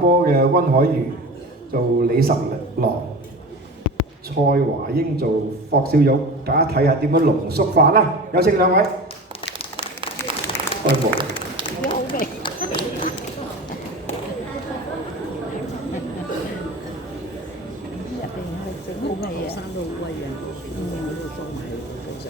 波嘅温海瑜做李十郎，蔡華英做霍小玉，大家睇下點樣濃縮法啦！有請兩位開幕。好味。入邊係整好味啊！生都好威嘅，喺度裝埋佢就。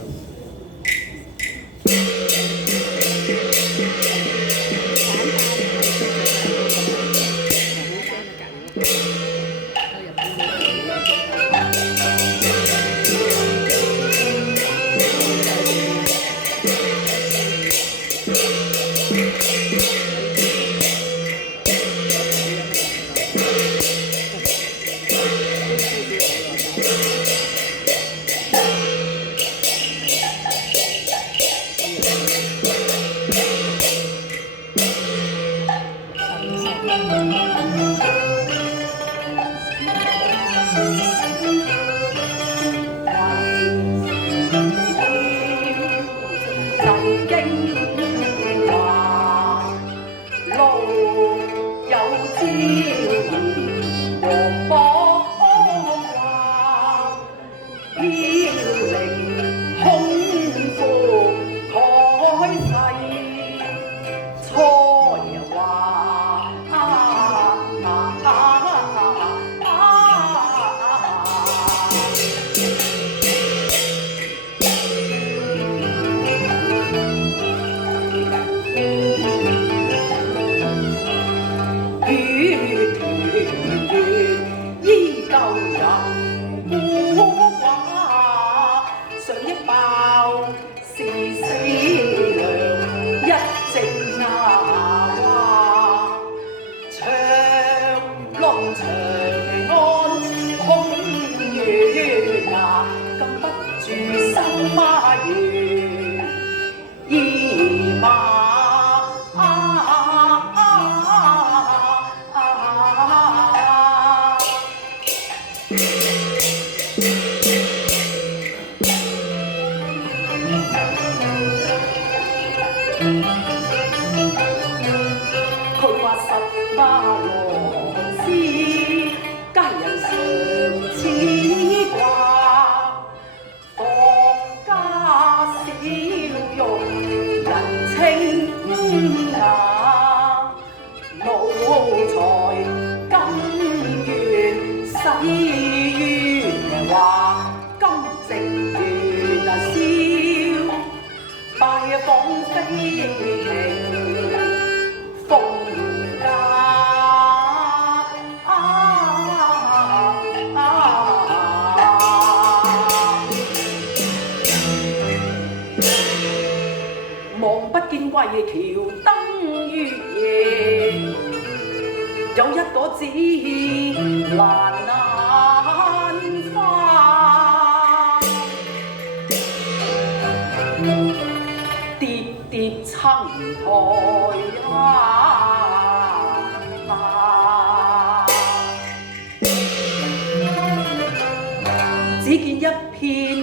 只見一片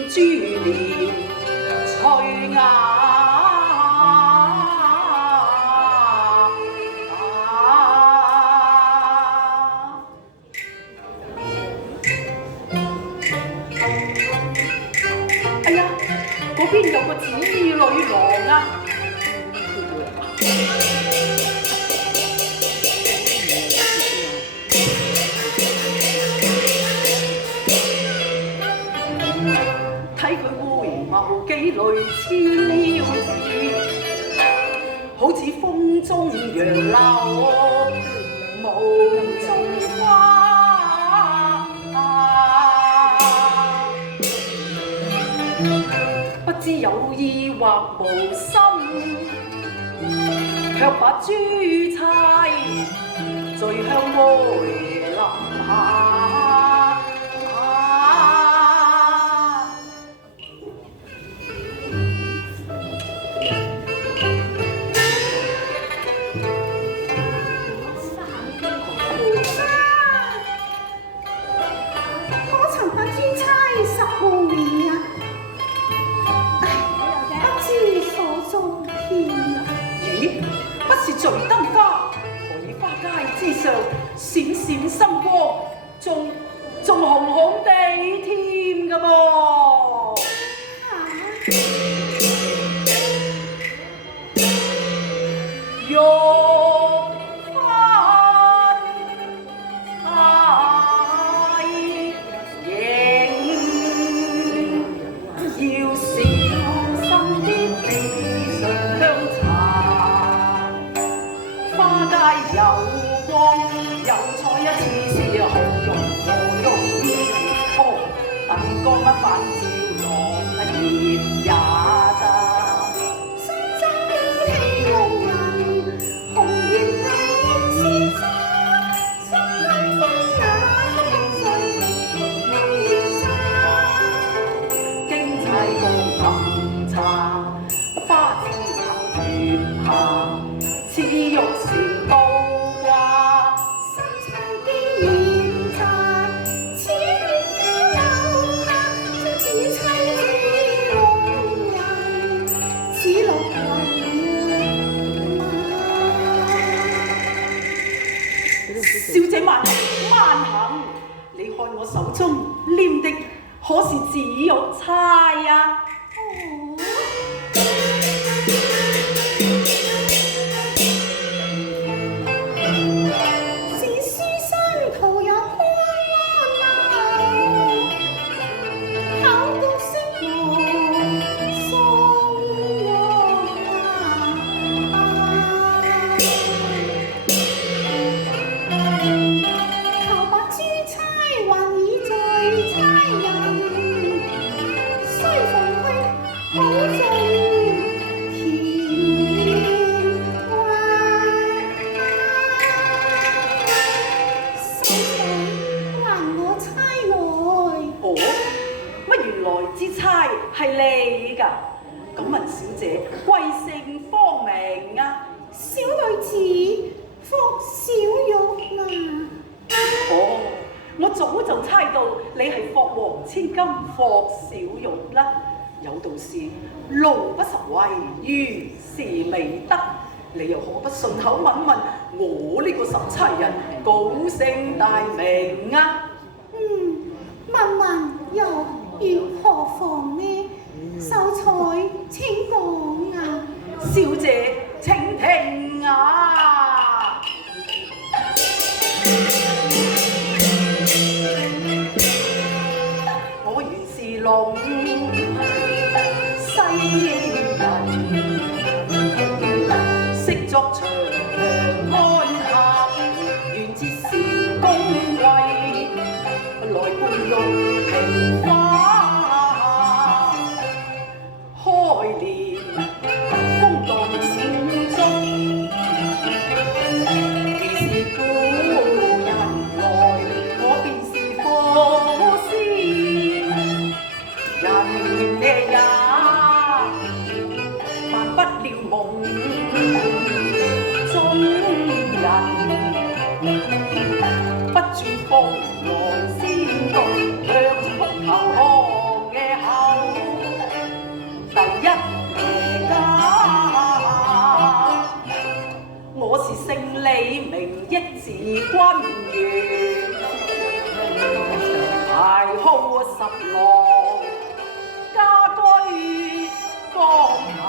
珠簾翠瓦，哎呀，嗰邊有個紫衣女郎啊！睇佢回眸幾類千了字，好似風中楊柳霧中花。不知有意或無心，卻把珠釵醉向梅林下。徐登家閃閃心光，仲紅紅地添㗎噃。玉花太影，要小心啲地上搽。花街有光有彩，一次是好容易。哦，燈光一反照落熱也咋。花枝頭月下，似玉船倒掛。深秋的煙茶，似月流下，將似妻似龍人，似綠雲小姐慢行，你看我手中黏的可是紫玉釵呀？係你㗎，咁問小姐貴姓芳名啊？小女子霍小玉啦。哦，我早就猜到你係霍王千金霍小玉啦。有道是路不拾遺，如是未得。你又何不順口問問我呢個十差人高姓大名啊？問問又要何妨呢？秀才請講啊！小姐請聽啊！我原是龍西人，識作長安合，願節是高貴，來伴玉屏花。開年風動中，既是故人來，我便是火仙人也萬不了夢中人，不轉風來先動，向出頭看嘅口。第一家，我是姓李名益字君元，排號十郎，家居江夏。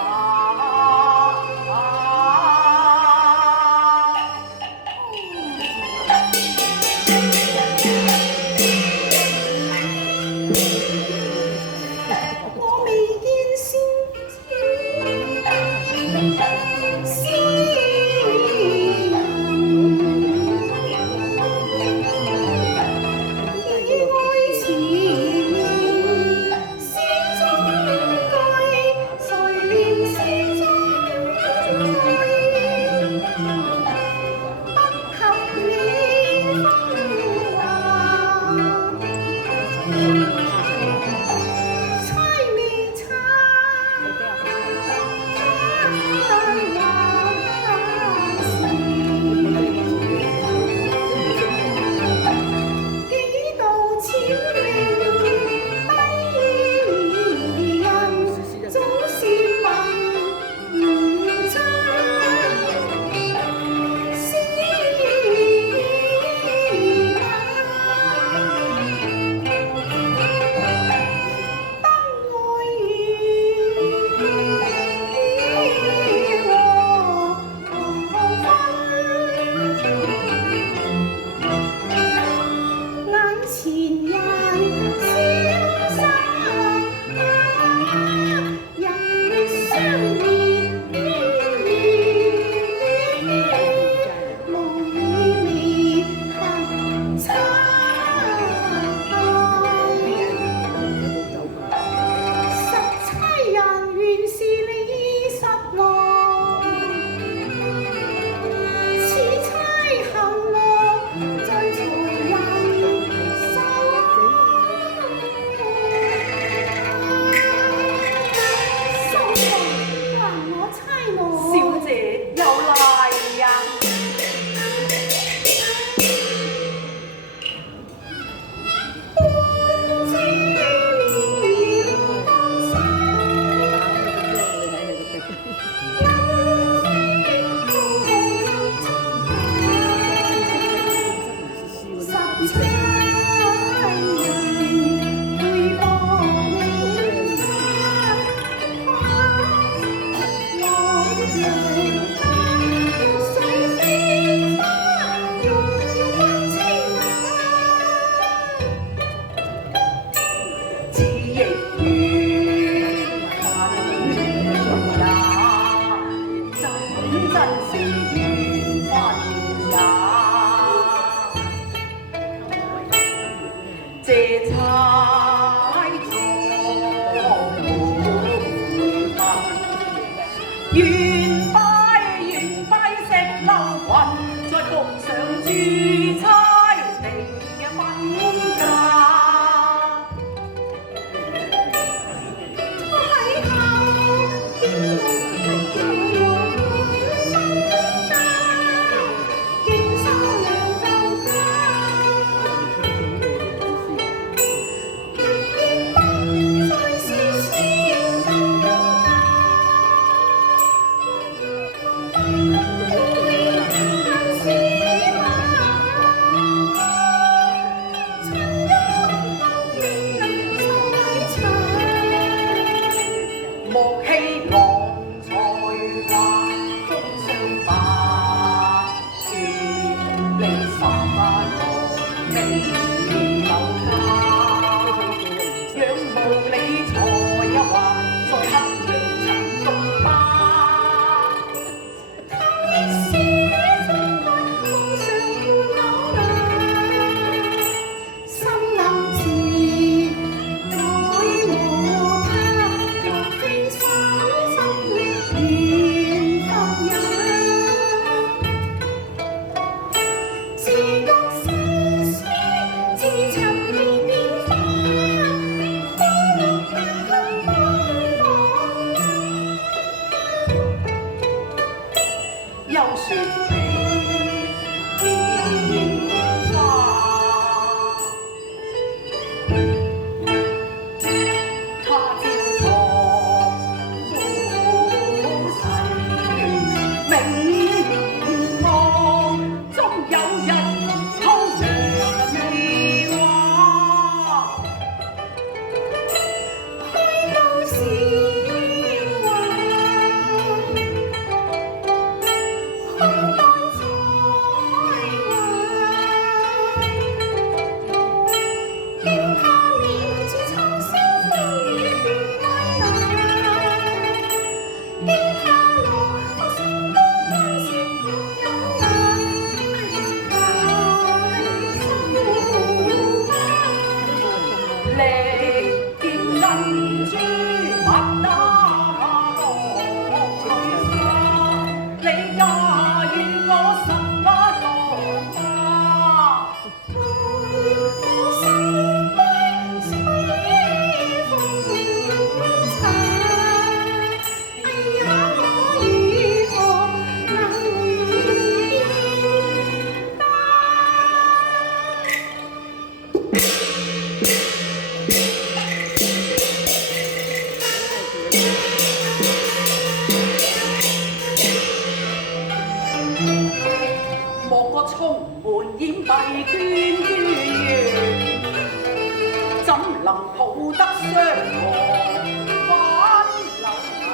借差錯願拜石榴雲，再奉上珠釵地嘅婚嫁。莫欺郎才華風霜化，千里十八個美樓花，仰慕理財一話，在黑夜曾獨霸。又說你蓮花，他朝堂夫婿明望，終有日通着梨花。開到時莫個充滿掩蔽娟娟，怎能抱得雙河挽流牙？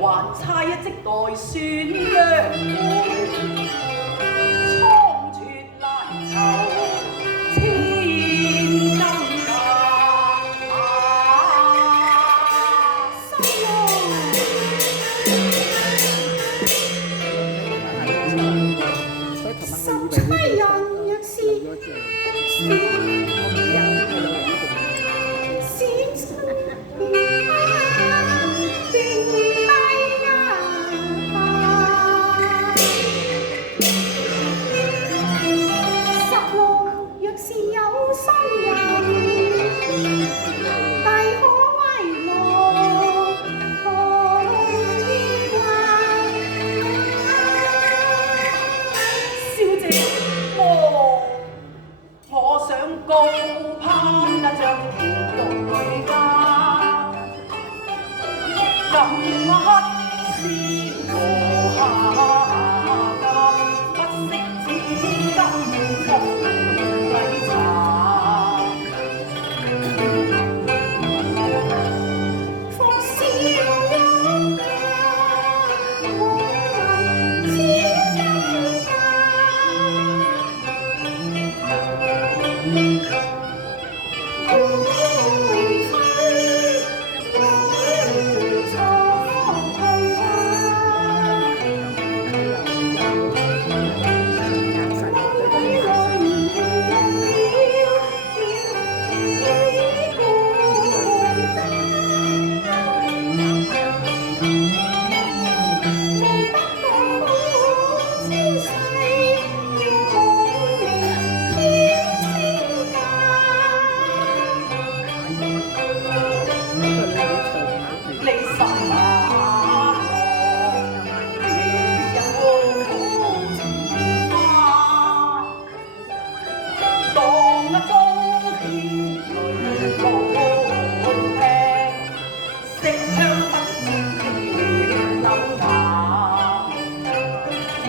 還差一職代孫央梅，倉促難酬千金價。高攀一張天玉女家，金黑絲和下金，不惜紫金紅禮茶。放笑一家，我為千金價。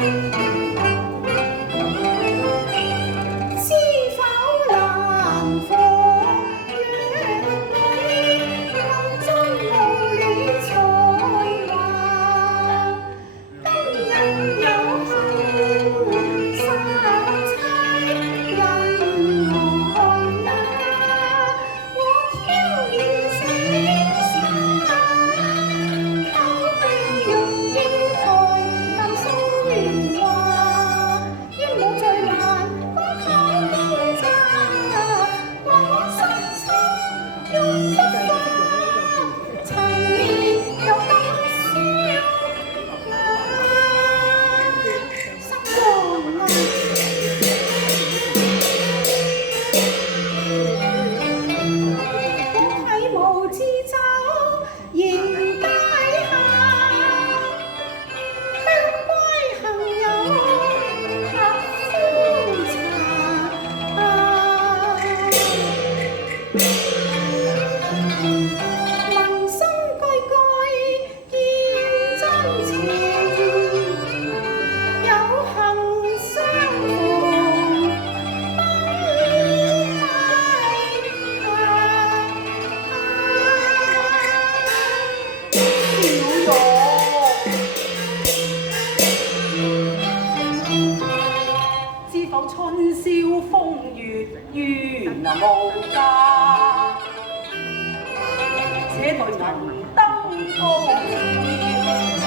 是否能放願你暗中無理才華，今日有殺妻人來呀！我挑現死心，口被用英台暗騷亂話，應冇最難講口經詐，我心中用不法，曾年有多少心慌啊！我喺無自走迎街下，香歸行友合歡茶。民生句句見真情，有幸相逢不知否春宵風月緣無價，這對銀燈高照。